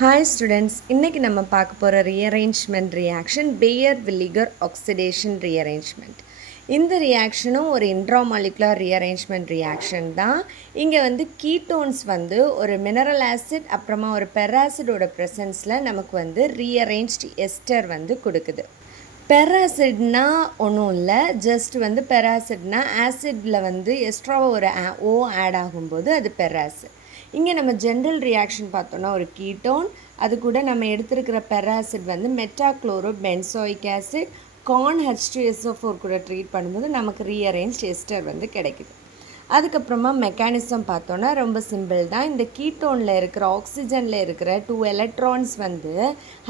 Hi students, இன்னைக்கு நம்ம பார்க்க போகிற rearrangement reaction Baeyer-Villiger oxidation rearrangement. இந்த ரியாக்ஷனும் ஒரு இன்ட்ராமாலிகுலர் rearrangement reaction தான். இங்கே வந்து கீட்டோன்ஸ் வந்து ஒரு மினரல் ஆசிட் அப்புறமா ஒரு பெராசிடோட ப்ரெசன்ஸில் நமக்கு வந்து ரீஅரேஞ்ச்ட் எஸ்டர் வந்து கொடுக்குது. பெராசிட்னா ஒன்றும் இல்லை, ஜஸ்ட் வந்து பெராசிட்னா ஆசிடில் வந்து எக்ஸ்ட்ராவாக ஒரு ஓ ஆட் ஆகும்போது அது பெராசிட். இங்கே நம்ம ஜென்ரல் ரியாக்ஷன் பார்த்தோன்னா ஒரு கீட்டோன், அது கூட நம்ம எடுத்துருக்கிற பெராசிட் வந்து மெட்டாக்ளோரோ பென்சோயிக் ஆசிட் கார்ன் H2SO4 கூட ட்ரீட் பண்ணும்போது நமக்கு ரீஅரேஞ்ச் எஸ்டர் வந்து கிடைக்குது. அதுக்கப்புறமா மெக்கானிசம் பார்த்தோன்னா ரொம்ப சிம்பிள் தான். இந்த கீட்டோனில் இருக்கிற ஆக்சிஜனில் இருக்கிற 2 எலக்ட்ரான்ஸ் வந்து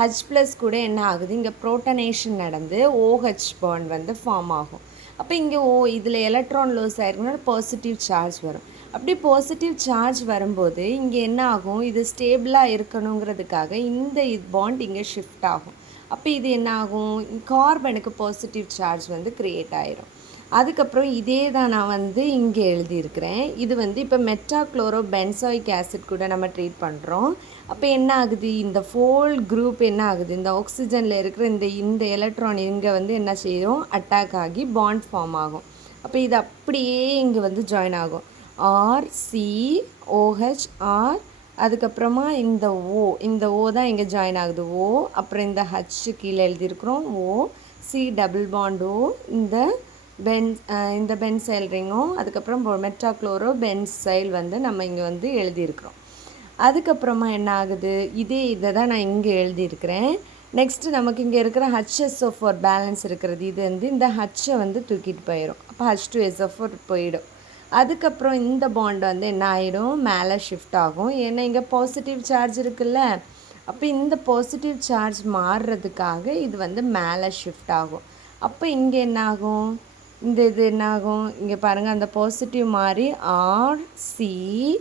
H+ கூட என்ன ஆகுது, இங்கே ப்ரோட்டனேஷன் நடந்து OH பாண்ட் வந்து ஃபார்ம் ஆகும். அப்போ இங்கே இதில் எலக்ட்ரான் லாஸ் ஆகிருக்குன்னா பாசிட்டிவ் சார்ஜ் வரும். அப்படி பாசிட்டிவ் சார்ஜ் வரும்போது இங்கே என்ன ஆகும், இது ஸ்டேபிளாக இருக்கணுங்கிறதுக்காக இந்த பாண்ட் இங்கே ஷிஃப்ட் ஆகும். அப்போ இது என்ன ஆகும், கார்பனுக்கு பாசிட்டிவ் சார்ஜ் வந்து க்ரியேட் ஆயிரும். அதுக்கப்புறம் இதே தான் நான் வந்து இங்கே எழுதியிருக்கிறேன். இது வந்து இப்போ மெட்டாக்ளோரோ பென்சாயிக் ஆசிட் கூட நம்ம ட்ரீட் பண்ணுறோம். அப்போ என்ன ஆகுது, இந்த ஃபோல் குரூப் என்ன ஆகுது, இந்த ஆக்சிஜனில் இருக்கிற இந்த எலக்ட்ரான் இங்கே வந்து என்ன செய்யும், அட்டாக் ஆகி பாண்ட் ஃபார்ம் ஆகும். அப்போ இது அப்படியே இங்கே வந்து ஜாயின் ஆகும். RCOHR, அதுக்கப்புறமா இந்த ஓ தான் இங்கே ஜாயின் ஆகுது. ஓ, அப்புறம் இந்த ஹச் கீழே எழுதியிருக்கிறோம். ஓ சி டபுள் பாண்ட் ஓ, இந்த பென்சைல் ரிங்கும், அதுக்கப்புறம் மெட்டாக்ளோரோ பென்சைல் வந்து நம்ம இங்கே வந்து எழுதியிருக்கிறோம். அதுக்கப்புறமா என்ன ஆகுது, இதை தான் நான் இங்கே எழுதியிருக்கிறேன். நெக்ஸ்ட்டு நமக்கு இங்கே இருக்கிற HSO4 பேலன்ஸ் இருக்கிறது, இது வந்து இந்த ஹச்சை வந்து தூக்கிட்டு போயிடும். அப்போ H2SO4 போயிடும். அதுக்கப்புறம் இந்த பாண்ட் வந்து என்ன ஆகிடும், மேலே ஷிஃப்ட் ஆகும். ஏன்னா இங்கே பாசிட்டிவ் சார்ஜ் இருக்குல்ல, அப்போ இந்த பாசிட்டிவ் சார்ஜ் மாறுறதுக்காக இது வந்து மேலே ஷிஃப்ட் ஆகும். அப்போ இங்கே என்ன ஆகும், இது என்ன ஆகும், இங்கே பாருங்கள், அந்த பாசிட்டிவ் மாதிரி RCOH,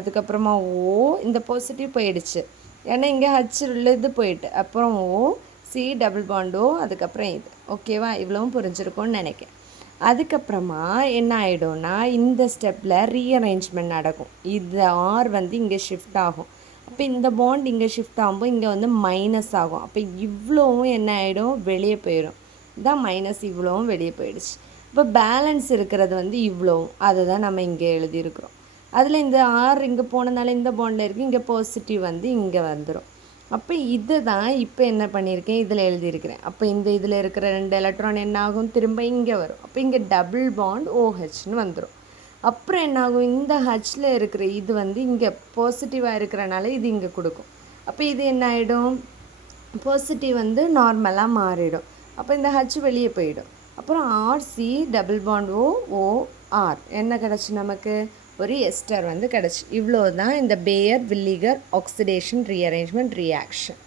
அதுக்கப்புறமா ஓ, இந்த பாசிட்டிவ் போயிடுச்சு. ஏன்னா இங்கே ஹச் உள்ளது போயிட்டு, அப்புறம் ஓ சி டபுள் பாண்டோ, அதுக்கப்புறம் இது. ஓகேவா, இவ்வளவும் புரிஞ்சிருக்கும்னு நினைக்கிறேன். அதுக்கப்புறமா என்ன ஆகிடும்னா இந்த ஸ்டெப்பில் ரீஅரேஞ்ச்மெண்ட் நடக்கும். இது ஆர் வந்து இங்கே ஷிஃப்ட் ஆகும். அப்போ இந்த பாண்ட் இங்கே ஷிஃப்ட் ஆகும்போது இங்கே வந்து மைனஸ் ஆகும். அப்போ இவ்வளோவும் என்ன ஆகிடும், வெளியே போயிடும். இதான் மைனஸ், இவ்வளோவும் வெளியே போயிடுச்சு. இப்போ பேலன்ஸ் இருக்கிறது வந்து இவ்வளோவும், அதை தான் நம்ம இங்கே எழுதியிருக்கிறோம். அதில் இந்த ஆர் இங்கே போனதுனால இந்த பாண்டில் இருக்குது, இங்கே பாசிட்டிவ் வந்து இங்கே வந்துடும். அப்போ இது தான் இப்போ என்ன பண்ணியிருக்கேன், இதில் எழுதியிருக்கிறேன். அப்போ இதில் இருக்கிற 2 எலக்ட்ரான் என்ன ஆகும், திரும்ப இங்கே வரும். அப்போ இங்கே டபுள் பாண்ட் OHன்னு வந்துடும். அப்புறம் என்ன ஆகும், இந்த ஹச்சில் இருக்கிற இது வந்து இங்கே பாசிட்டிவாக இருக்கிறனால இது இங்கே கொடுக்கும். அப்போ இது என்ன ஆகிடும், பாசிட்டிவ் வந்து நார்மலாக மாறிடும். அப்போ இந்த ஹச் வெளியே போயிடும். அப்புறம் RC டபுள் பாண்ட் OR என்ன கிடச்சி, நமக்கு ஒரு எஸ்டர் வந்து கிடச்சி. இவ்வளோ தான் இந்த பேயர்-வில்லிகர் ஆக்சிடேஷன் ரீஅரேஞ்ச்மெண்ட் ரியாக்ஷன்.